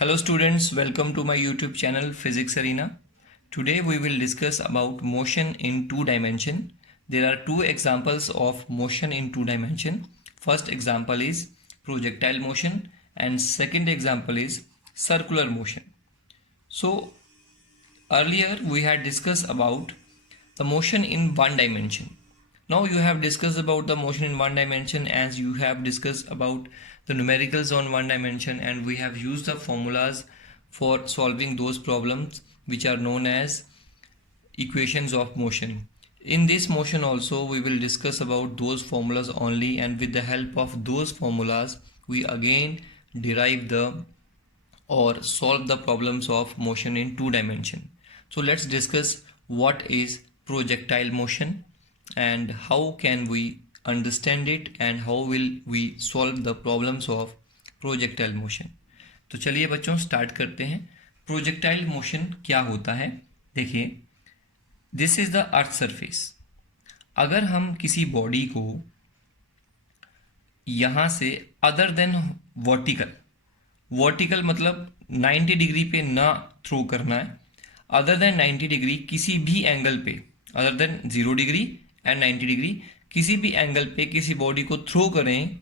Hello students, welcome to my YouTube channel Physics Arena. Today we will discuss about motion in two dimension. There are two examples of motion in two dimension. First example is projectile motion and second example is circular motion. So earlier we had discussed about the motion in one dimension. Now you have discussed about the motion in one dimension as you have discussed about the numericals on one dimension, and we have used the formulas for solving those problems which are known as equations of motion. In this motion also we will discuss about those formulas only, and with the help of those formulas we again derive the or solve the problems of motion in two dimension. So let's discuss what is projectile motion and how can we understand it and how will we solve the problems of projectile motion. तो चलिए बच्चों start करते हैं. Projectile motion क्या होता है? देखिए, this is the earth surface. अगर हम किसी बॉडी को यहाँ से अदर देन वर्टिकल मतलब 90 डिग्री पे ना थ्रो करना है, अदर देन 90 डिग्री किसी भी एंगल पे, other than 0 degree and 90 degree किसी भी एंगल पे किसी बॉडी को थ्रो करें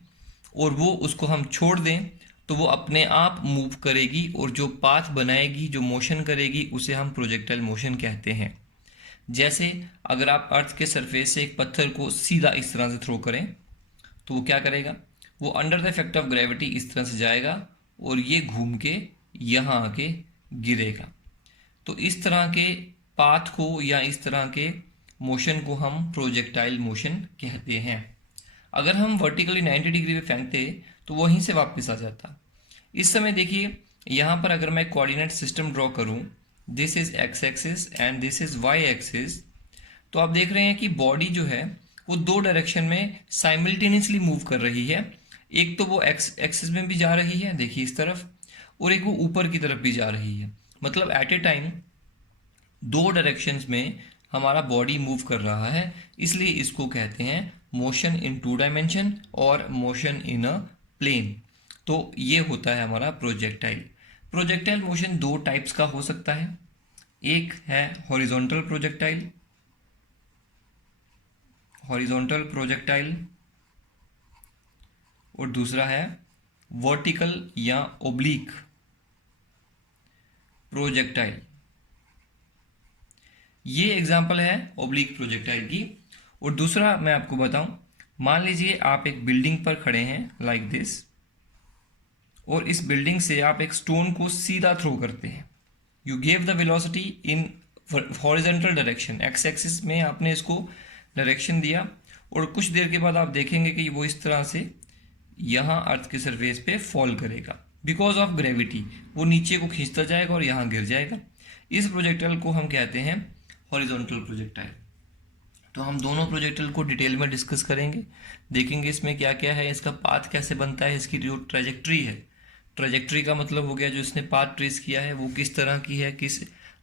और वो उसको हम छोड़ दें तो वो अपने आप मूव करेगी और जो पाथ बनाएगी, जो मोशन करेगी, उसे हम प्रोजेक्टाइल मोशन कहते हैं. जैसे अगर आप अर्थ के सरफेस से एक पत्थर को सीधा इस तरह से थ्रो करें तो वो क्या करेगा, वो under the effect of gravity इस तरह से जाएगा और ये घूम के यहाँ आके गिरेगा. तो इस तरह के पाथ को या इस तरह के मोशन को हम प्रोजेक्टाइल मोशन कहते हैं. अगर हम वर्टिकली 90 डिग्री पे फेंकते तो वहीं से वापस आ जाता. इस समय देखिए यहाँ पर अगर मैं कोऑर्डिनेट सिस्टम ड्रॉ करूँ, this is x axis and this is y axis, तो आप देख रहे हैं कि बॉडी जो है वो दो डायरेक्शन में साइमल्टेनियसली मूव कर रही है. एक तो वो एक्स एक्सिस में भी जा रही है, देखिए इस तरफ, और एक वो ऊपर की तरफ भी जा रही है. मतलब एट ए टाइम दो डायरेक्शंस में हमारा बॉडी मूव कर रहा है, इसलिए इसको कहते हैं मोशन इन टू डायमेंशन और मोशन इन अ प्लेन. तो ये होता है हमारा प्रोजेक्टाइल. प्रोजेक्टाइल मोशन दो टाइप्स का हो सकता है. एक है हॉरिजॉन्टल प्रोजेक्टाइल और दूसरा है वर्टिकल या ओब्लिक प्रोजेक्टाइल. ये एग्जाम्पल है ओब्लिक प्रोजेक्टाइल की. और दूसरा मैं आपको बताऊं, मान लीजिए आप एक बिल्डिंग पर खड़े हैं लाइक दिस, और इस बिल्डिंग से आप एक स्टोन को सीधा थ्रो करते हैं. You give the velocity in horizontal direction, x axis में आपने इसको डायरेक्शन दिया और कुछ देर के बाद आप देखेंगे कि वो इस तरह से यहाँ अर्थ के सरफेस पे फॉल करेगा. बिकॉज ऑफ ग्रेविटी वो नीचे को खींचता जाएगा और यहाँ गिर जाएगा. इस प्रोजेक्टाइल को हम कहते हैं हॉरिजॉन्टल प्रोजेक्टाइल. तो हम दोनों प्रोजेक्टाइल को डिटेल में डिस्कस करेंगे, देखेंगे इसमें क्या क्या है, इसका पाथ कैसे बनता है, इसकी जो ट्रेजेक्ट्री है, ट्रेजेक्ट्री का मतलब हो गया जो इसने पाथ ट्रेस किया है वो किस तरह की है, किस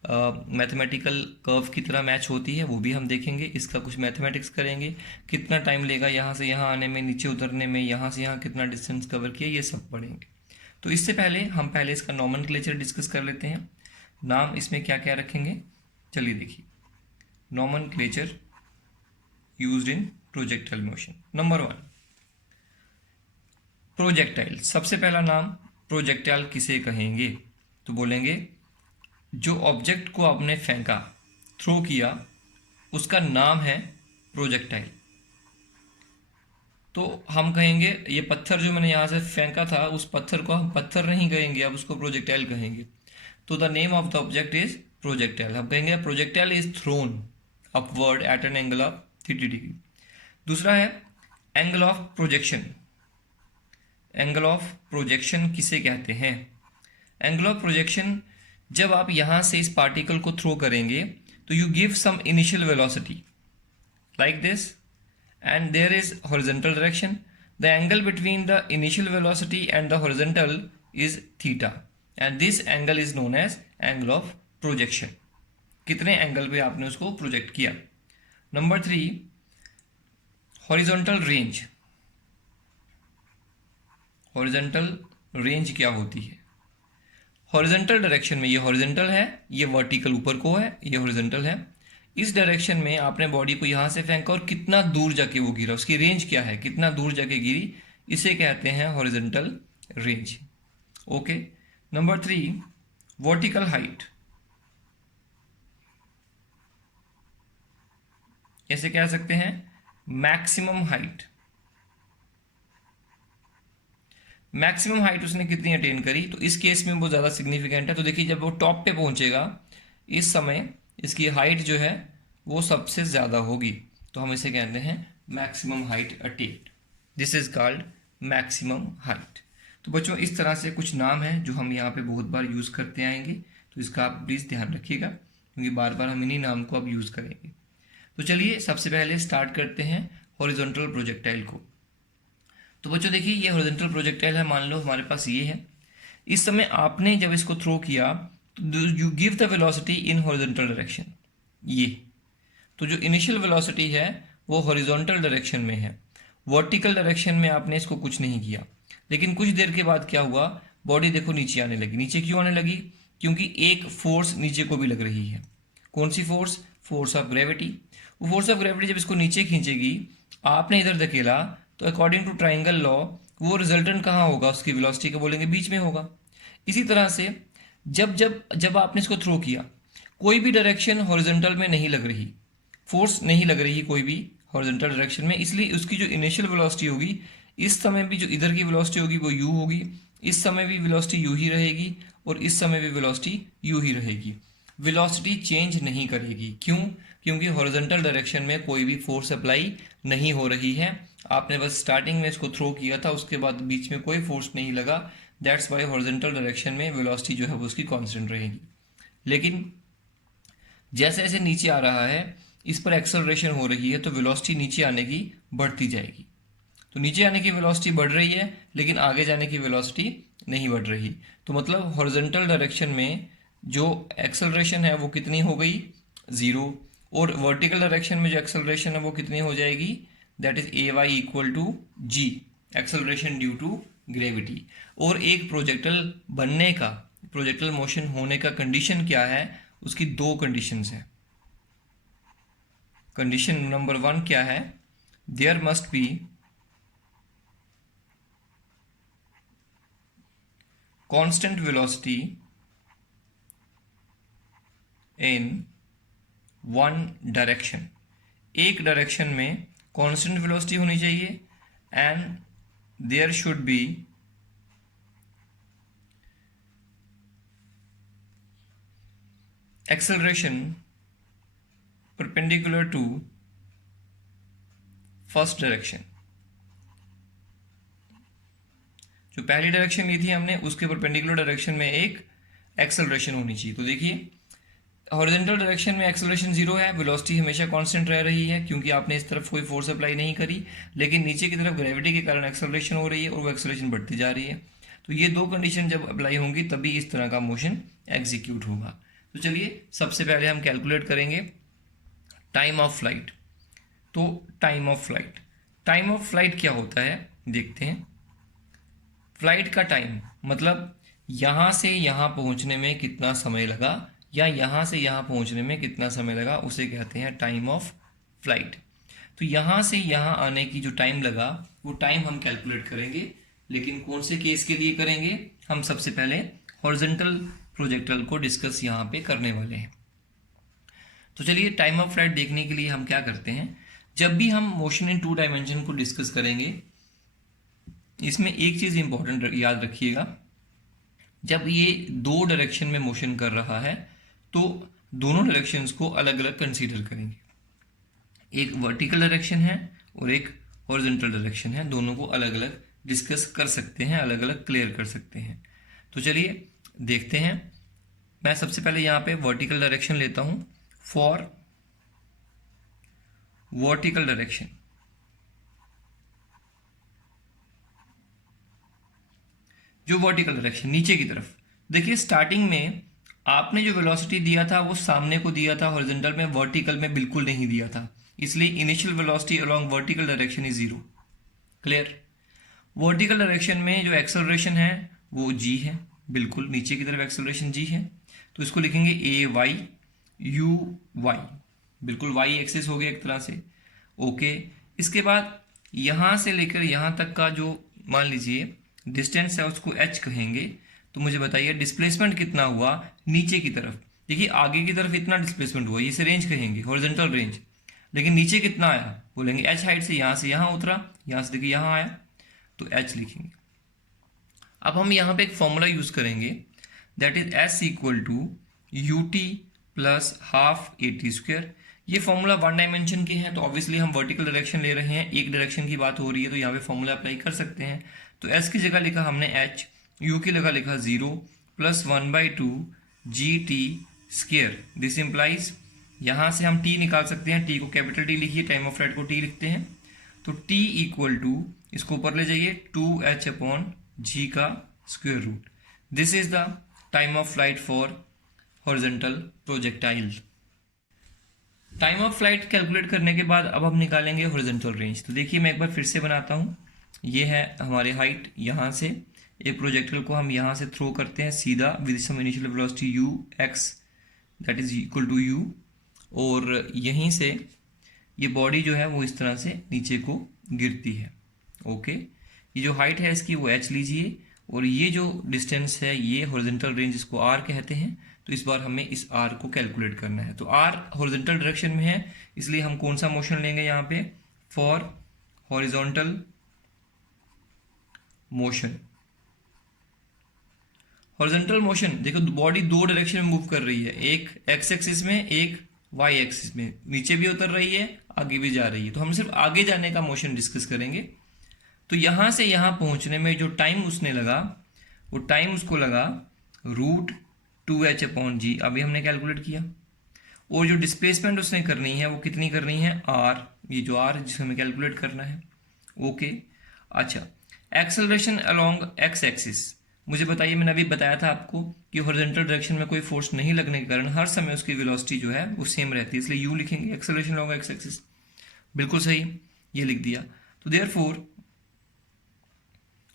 मैथमेटिकल कर्व की तरह मैच होती है, वो भी हम देखेंगे. इसका कुछ मैथमेटिक्स करेंगे, कितना टाइम लेगा यहाँ से यहाँ आने में, नीचे उतरने में, यहाँ से यहाँ कितना डिस्टेंस कवर किया, ये सब पढ़ेंगे. तो इससे पहले हम इसका नॉमेनक्लेचर डिस्कस कर लेते हैं. नाम इसमें क्या क्या रखेंगे, चलिए देखिए. Nomenclature used in projectile motion. Number 1, projectile. सबसे पहला नाम प्रोजेक्टाइल किसे कहेंगे, तो बोलेंगे जो ऑब्जेक्ट को आपने फेंका, थ्रो किया, उसका नाम है प्रोजेक्टाइल. तो हम कहेंगे ये पत्थर जो मैंने यहाँ से फेंका था, उस पत्थर को हम पत्थर नहीं कहेंगे, अब उसको प्रोजेक्टाइल कहेंगे. तो the name of the object is projectile. हम कहेंगे projectile is thrown upward at an angle of 30 degree. दूसरा है angle of projection. Angle of projection किसे कहते हैं? एंगल ऑफ प्रोजेक्शन, जब आप यहाँ से इस पार्टिकल को थ्रो करेंगे तो you give some initial velocity like this and there is horizontal direction. The angle between the initial velocity and the horizontal is theta and this angle is known as angle of projection. कितने angle पे आपने उसको project किया. Number 3, horizontal range. Horizontal range क्या होती है? Horizontal direction में ये हॉरिजॉन्टल है, ये वर्टिकल ऊपर को है, ये हॉरिजॉन्टल है। इस डायरेक्शन में आपने बॉडी को यहाँ से फेंका और कितना दूर जाके वो गिरा, उसकी रेंज क्या है, कितना दूर जाके गिरी, इसे कहते हैं horizontal range. Okay. Number 3, vertical height. ऐसे कह सकते हैं मैक्सिमम हाइट। मैक्सिमम हाइट उसने कितनी अटेन करी, तो इस केस में वो ज़्यादा सिग्निफिकेंट है। तो देखिए जब वो टॉप पे पहुंचेगा इस समय इसकी हाइट जो है वो सबसे ज़्यादा होगी, तो हम इसे कहते हैं maximum height attend. This is called maximum height. तो बच्चों इस तरह से कुछ नाम हैं जो हम यहाँ पे बहुत बार यूज़ करते आएंगे, तो इसका आप प्लीज़ ध्यान रखिएगा क्योंकि बार बार हम इन्हीं नाम को अब यूज़ करेंगे। तो चलिए सबसे पहले स्टार्ट करते हैं हॉरिजॉन्टल प्रोजेक्टाइल को। तो बच्चों देखिए ये हॉरिजॉन्टल प्रोजेक्टाइल है, मान लो हमारे पास ये है। इस समय आपने जब इसको थ्रो किया तो you give the velocity in horizontal direction. ये तो जो इनिशियल वेलोसिटी है वो हॉरिजॉन्टल डायरेक्शन में है, वर्टिकल डायरेक्शन में आपने इसको कुछ नहीं किया। लेकिन कुछ देर के बाद क्या हुआ, बॉडी देखो नीचे आने लगी। नीचे क्यों आने लगी, क्योंकि एक फोर्स नीचे को भी लग रही है। कौन सी फोर्स, फोर्स ऑफ ग्रेविटी। वो फोर्स ऑफ ग्रेविटी जब इसको नीचे खींचेगी, आपने इधर धकेला, तो अकॉर्डिंग टू ट्राइंगल लॉ वो रिजल्टेंट कहाँ होगा, उसकी वेलोसिटी का बोलेंगे बीच में होगा। इसी तरह से जब जब जब आपने इसको थ्रो किया, कोई भी डायरेक्शन हॉरिजॉन्टल में नहीं लग रही, फोर्स नहीं लग रही कोई भी हॉरिजॉन्टल डायरेक्शन में, इसलिए उसकी जो इनिशियल वेलोसिटी होगी, इस समय भी जो इधर की वेलोसिटी होगी वो u होगी, इस समय भी वेलोसिटी u ही रहेगी और इस समय भी वेलोसिटी u ही रहेगी। वेलोसिटी चेंज नहीं करेगी। क्यों, क्योंकि हॉरिजॉन्टल डायरेक्शन में कोई भी फोर्स अप्लाई नहीं हो रही है। आपने बस स्टार्टिंग में इसको थ्रो किया था, उसके बाद बीच में कोई फोर्स नहीं लगा। दैट्स वाई हॉरिजॉन्टल डायरेक्शन में वेलोसिटी जो है वो उसकी कांस्टेंट रहेगी। लेकिन जैसे जैसे नीचे आ रहा है, इस पर एक्सेलरेशन हो रही है, तो वेलोसिटी नीचे आने की बढ़ती जाएगी। तो नीचे आने की वेलोसिटी बढ़ रही है लेकिन आगे जाने की वेलोसिटी नहीं बढ़ रही। तो मतलब हॉरिजॉन्टल डायरेक्शन में जो एक्सेलरेशन है वो कितनी हो गई, 0। और वर्टिकल डायरेक्शन में जो एक्सेलरेशन है वो कितनी हो जाएगी, that is ay equal to g, acceleration due to gravity. और एक प्रोजेक्टल बनने का, प्रोजेक्टल मोशन होने का कंडीशन क्या है, उसकी 2 कंडीशंस है। कंडीशन नंबर 1 क्या है, there must be constant velocity in one direction. एक डायरेक्शन में कांस्टेंट वेलोसिटी होनी चाहिए and there should be acceleration perpendicular to first direction. जो पहली डायरेक्शन ली थी हमने, उसके परपेंडिकुलर डायरेक्शन में एक एक्सेलरेशन होनी चाहिए। तो देखिए हॉरिजॉन्टल डायरेक्शन में एक्सेलरेशन 0 है, वेलोसिटी हमेशा कांस्टेंट रह रही है क्योंकि आपने इस तरफ कोई फोर्स अप्लाई नहीं करी। लेकिन नीचे की तरफ ग्रेविटी के कारण एक्सेलरेशन हो रही है और वो एक्सेलरेशन बढ़ती जा रही है। तो ये 2 कंडीशन जब अप्लाई होंगी तभी इस तरह का मोशन एग्जीक्यूट होगा। तो चलिए सबसे पहले हम कैलकुलेट करेंगे टाइम ऑफ फ्लाइट। तो time of flight, time of flight क्या होता है देखते हैं। फ्लाइट का टाइम मतलब यहाँ से यहाँ पहुँचने में कितना समय लगा या यहाँ से यहाँ पहुँचने में कितना समय लगा, उसे कहते हैं टाइम ऑफ फ्लाइट। तो यहाँ से यहाँ आने की जो टाइम लगा वो टाइम हम कैलकुलेट करेंगे, लेकिन कौन से केस के लिए करेंगे, हम सबसे पहले हॉरिजॉन्टल प्रोजेक्टाइल को डिस्कस यहाँ पे करने वाले हैं। तो चलिए टाइम ऑफ फ्लाइट देखने के लिए हम क्या करते हैं, जब भी हम मोशन इन 2 डायमेंशन को डिस्कस करेंगे, इसमें एक चीज़ इंपॉर्टेंट याद रखिएगा, जब ये 2 डायरेक्शन में मोशन कर रहा है तो दोनों डायरेक्शंस को अलग अलग कंसीडर करेंगे। एक वर्टिकल डायरेक्शन है और एक हॉरिजॉन्टल डायरेक्शन है, दोनों को अलग अलग डिस्कस कर सकते हैं, अलग अलग क्लियर कर सकते हैं। तो चलिए देखते हैं। मैं सबसे पहले यहाँ पे वर्टिकल डायरेक्शन लेता हूँ। फॉर वर्टिकल डायरेक्शन, जो वर्टिकल डायरेक्शन नीचे की तरफ, देखिए स्टार्टिंग में आपने जो वेलोसिटी दिया था वो सामने को दिया था, हॉरिजॉन्टल में, वर्टिकल में बिल्कुल नहीं दिया था, इसलिए initial velocity along vertical direction is 0। Clear. Vertical direction में जो एक्सेलरेशन है वो g है, बिल्कुल नीचे की तरफ एक्सेलरेशन जी है, तो इसको लिखेंगे ए वाई यू वाई, बिल्कुल वाई एक्सिस हो गया एक तरह से। ओके, इसके बाद यहाँ से लेकर यहाँ तक का जो मान लीजिए डिस्टेंस है उसको एच कहेंगे। तो मुझे बताइए डिस्प्लेसमेंट कितना हुआ नीचे की तरफ। देखिए आगे की तरफ इतना डिस्प्लेसमेंट हुआ, इसे रेंज कहेंगे, हॉरिजॉन्टल रेंज। लेकिन नीचे कितना आया, बोलेंगे एच हाइट से यहाँ उतरा, यहाँ से देखिए यहाँ आया, तो एच लिखेंगे। अब हम यहाँ पे एक फॉर्मूला यूज करेंगे, that is s equal to u t plus half a t square. ये फॉर्मूला वन डायमेंशन के हैं, तो ऑब्वियसली हम वर्टिकल डायरेक्शन ले रहे हैं, एक डायरेक्शन की बात हो रही है, तो यहाँ पे फॉर्मूला अप्लाई कर सकते हैं। तो एस की जगह लिखा हमने एच, यू की जगह लिखा 0 plus 1/2 G T square. This implies, यहाँ से हम टी निकाल सकते हैं, टी को कैपिटल टी लिखिए, टाइम ऑफ फ्लाइट को टी लिखते हैं। तो टी इक्वल टू, इसको ऊपर ले जाइए, 2h अपॉन जी का square root. This is the time of flight for horizontal projectile. Time of flight calculate करने के बाद अब हम निकालेंगे हॉरिजॉन्टल रेंज। तो देखिए मैं एक बार फिर से बनाता हूँ, ये है हमारे हाइट, यहाँ से एक प्रोजेक्टाइल को हम यहाँ से थ्रो करते हैं सीधा with some initial velocity u x that is equal to u, और यहीं से ये बॉडी जो है वो इस तरह से नीचे को गिरती है। ओके, ये जो हाइट है इसकी वो h लीजिए, और ये जो डिस्टेंस है ये हॉरिजॉन्टल रेंज, इसको r कहते हैं। तो इस बार हमें इस r को कैलकुलेट करना है। तो r हॉरिजॉन्टल डायरेक्शन में है, इसलिए हम कौन सा मोशन लेंगे यहाँ पे, for horizontal motion. Horizontal motion देखो, बॉडी दो डायरेक्शन में मूव कर रही है, एक एक्स एक्सिस में, एक वाई एक्सिस में, नीचे भी उतर रही है, आगे भी जा रही है। तो हम सिर्फ आगे जाने का मोशन डिस्कस करेंगे। तो यहां से यहां पहुंचने में जो टाइम उसने लगा, वो टाइम उसको लगा √2h अपॉन जी, अभी हमने कैलकुलेट किया। और जो डिस्प्लेसमेंट उसने करनी है वो कितनी करनी है, r, ये जो r जिसे हमें कैलकुलेट करना है। ओके, अच्छा, एक्सेलरेशन अलोंग एक्स एक्सिस, मुझे बताइए, मैंने अभी बताया था आपको कि हॉरिजॉन्टल डायरेक्शन में कोई फोर्स नहीं लगने के कारण हर समय उसकी वेलोसिटी जो है वो सेम रहती है, इसलिए u लिखेंगे, एक्सेलरेशन अलोंग एक्स एक्सिस। बिल्कुल सही, ये लिख दिया। तो देयरफॉर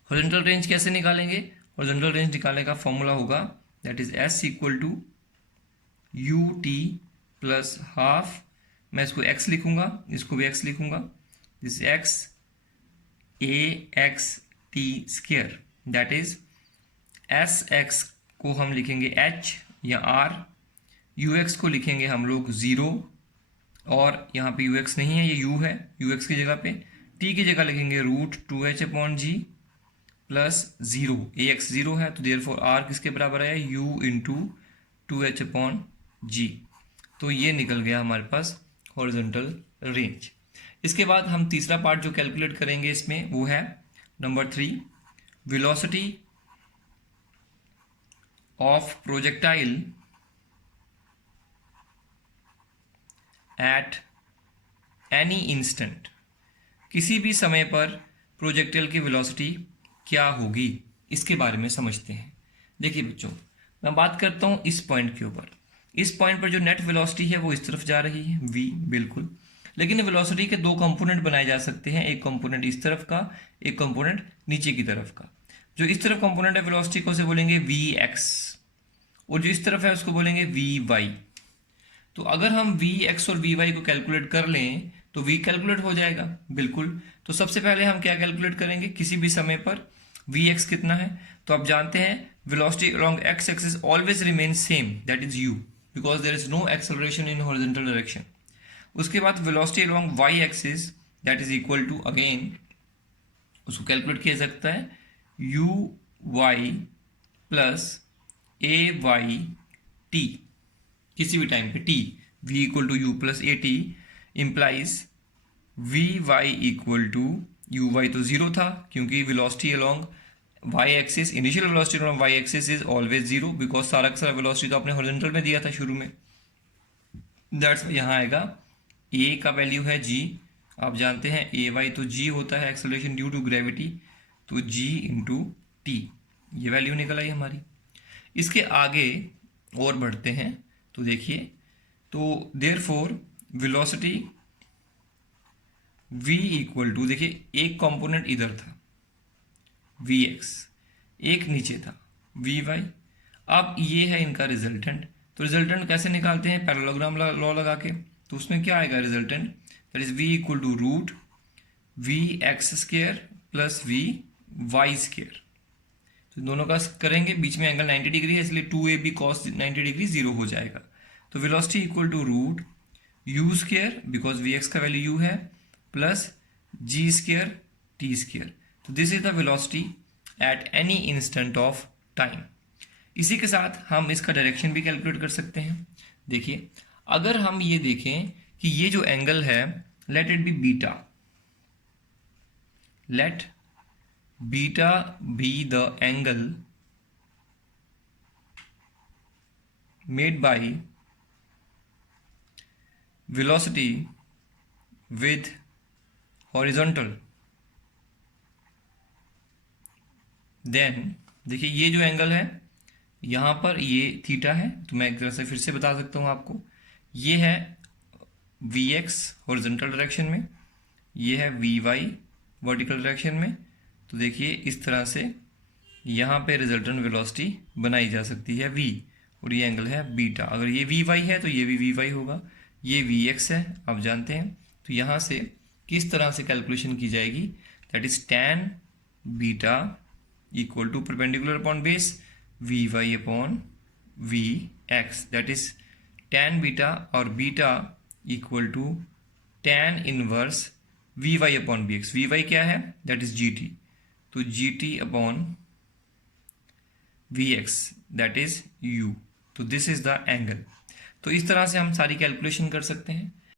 हॉरिजॉन्टल रेंज कैसे निकालेंगे, हॉरिजॉन्टल रेंज निकालने का फॉर्मूला होगा, that is s equal to u t plus half, मैं इसको x लिखूंगा, इसको भी x लिखूंगा, this x a x t square, that is s x को हम लिखेंगे h या r, यू एक्स को लिखेंगे हम लोग 0, और यहाँ पे यू एक्स नहीं है, ये u है, यू एक्स की जगह पे t की जगह लिखेंगे √2h अपॉन जी प्लस 0, ए एक्स 0 है, तो देयरफॉर r किसके बराबर है, u इंटू 2h अपॉन जी। तो ये निकल गया हमारे पास हॉरिजॉन्टल रेंज। इसके बाद हम तीसरा पार्ट जो कैलकुलेट करेंगे इसमें वो है number 3, velocity of projectile eight any instant, किसी भी समय पर प्रोजेक्टाइल की वेलोसिटी क्या होगी, इसके बारे में समझते हैं। देखिए बच्चों, मैं बात करता हूं इस पॉइंट के ऊपर। इस पॉइंट पर जो नेट वेलोसिटी है वो इस तरफ जा रही है v, बिल्कुल, लेकिन वेलोसिटी के दो कंपोनेंट बनाए जा सकते हैं, एक कंपोनेंट इस तरफ का, एक कंपोनेंट नीचे की तरफ का। जो इस तरफ कंपोनेंट है वेलोसिटी को उसे बोलेंगे vx, और जो इस तरफ है उसको बोलेंगे vy। तो अगर हम vx और vy को कैलकुलेट कर लें तो v कैलकुलेट हो जाएगा, बिल्कुल। तो सबसे पहले हम क्या कैलकुलेट करेंगे, किसी भी समय पर vx कितना है, तो आप जानते हैं velocity along x axis always remain same, that is u, because there is no acceleration in horizontal direction. उसके बाद velocity along y axis that is equal to, again उसको कैलकुलेट किया सकता है uy प्लस ay t, किसी भी time पे t, v equal to u plus a t implies vy equal to uy, तो 0 था क्योंकि velocity along y axis, initial velocity along y axis is always 0, because सारा का सारा वेलोसिटी तो आपने हॉरिजॉन्टल में दिया था शुरू में। दैट्स यहाँ आएगा a का वैल्यू है g, आप जानते हैं ay तो g होता है एक्सेलरेशन ड्यू टू ग्रेविटी, तो g इंटू टी, ये वैल्यू निकल आई हमारी। इसके आगे और बढ़ते हैं, तो देखिए, तो therefore velocity v equal to, देखिए एक कंपोनेंट इधर था vx, एक नीचे था वी वाई। अब ये है इनका रिजल्टेंट। तो रिजल्टेंट कैसे निकालते हैं? पैरेललोग्राम लॉ लगा के। तो उसमें क्या आएगा resultant? That is v equal to root v x square plus v y square. तो दोनों का करेंगे, बीच में एंगल 90 डिग्री है इसलिए 2ab cos 90 डिग्री जीरो हो जाएगा। तो velocity equal to root u square, because v x का वैल्यू यू है, plus g square t square. तो this is the velocity at any instant of time. इसी के साथ हम इसका डायरेक्शन भी कैलकुलेट कर सकते हैं। देखिए, अगर हम ये देखें कि ये जो एंगल है, let it be beta, let beta be the angle made by velocity with horizontal, then देखिए ये जो एंगल है यहाँ पर ये थीटा है, तो मैं एक तरह से फिर से बता सकता हूँ आपको। ये है वी एक्स हॉरिजॉन्टल डायरेक्शन में, ये है वी वाई वर्टिकल डायरेक्शन में। तो देखिए इस तरह से यहाँ पे रिजल्टेंट वेलोसिटी बनाई जा सकती है v, और ये एंगल है बीटा। अगर ये वी वाई है तो ये भी वी वाई होगा, ये वी एक्स है आप जानते हैं। तो यहाँ से किस तरह से कैलकुलेशन की जाएगी? That is tan beta equal to perpendicular upon base V Y upon V X. That is tan beta और beta equal to tan inverse V Y upon V X. V Y क्या है? That is G T, तो G T upon V X that is U. तो this is the angle. तो इस तरह से हम सारी कैलकुलेशन कर सकते हैं।